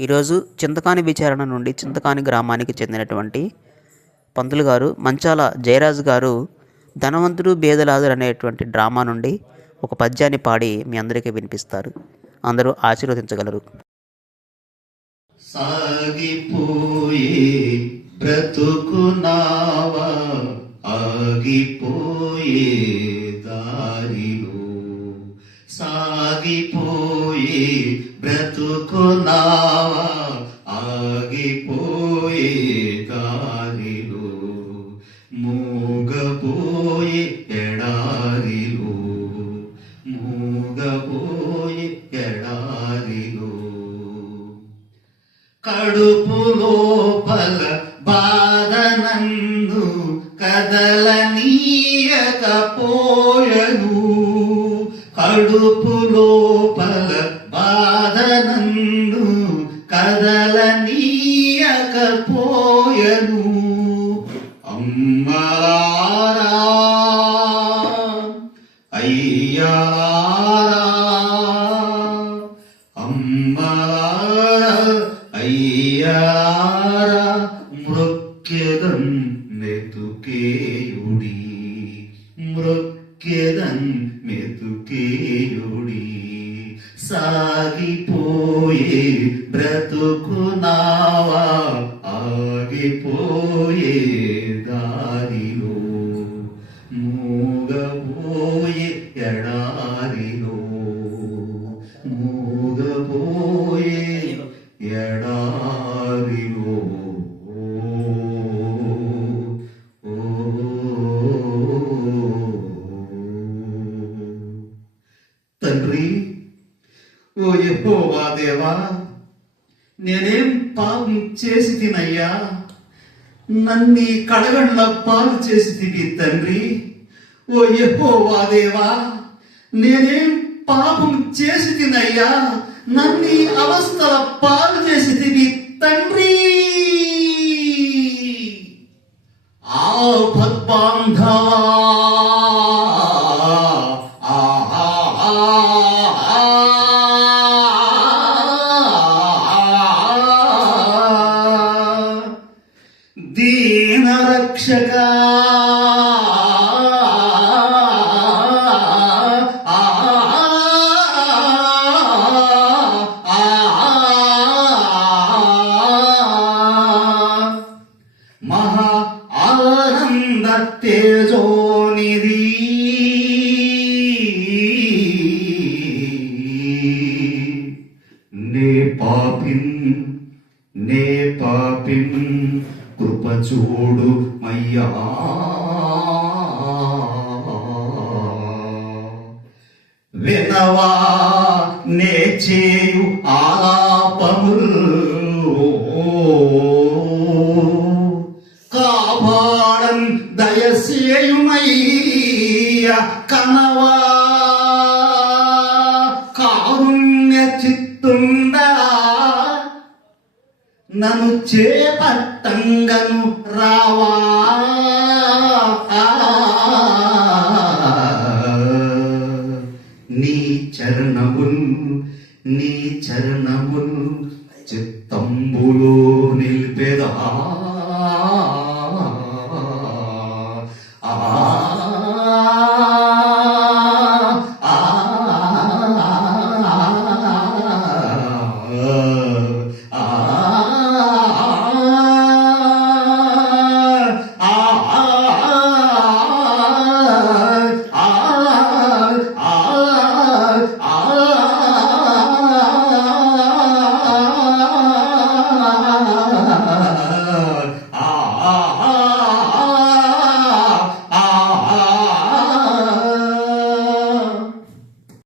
ఈరోజు చింతకాని విచారణ నుండి చింతకాని గ్రామానికి చెందినటువంటి పంతులు గారు మంచాల జయరాజు గారు ధనవంతుడు బేదలాదురు అనేటువంటి డ్రామా నుండి ఒక పద్యాన్ని పాడి మీ అందరికీ వినిపిస్తారు. అందరూ ఆశీర్వదించగలరు. సాగిపోయే బ్రతుకునావా ఆగిపోయే దారిలో ఆగిపోయి బ్రతుకున్నావా? ఆగిపోయి దారిలో మూగపోయి ఎడారిలో మూగపోయి ఎడారిలో కడుపు లోపల బాధనందు కదలనీయకపోయను. కడుపు లోపల బాధనందు కదలనీయకపోయను అమ్మలారా అయ్యారా అమ్మలార అయ్యార మృక్యదం మెతుకేయుడి మృక్యదం మెతుకేయుడి సాగిపోయే బ్రతుకునావా ఆగిపోయే దారిలో మూగపోయే ఎడారిలో ఓ ఎహోవా దేవా నేనేం పాపం చేసి తినయ్యా? నన్ని కడగండ్ల పాలు చేసి తిని తండ్రి. ఓ ఎహోవా దేవా నేనేం పాపం చేసి తినయ్యా? నన్ని అవస్థల పాలు చేసి తిని తండ్రి. ರಕ್ಷಕ కృప చూడు అయ్యా. వినవా నే చేయు ఆలాపములు. కాపాడం దయసేయుమయ్య కనవా. కారుణ్య చిత్తుండా. నన్ను తంగను రావా. నీ చరణముల్ నీ చరణముల్ చిత్తంబులో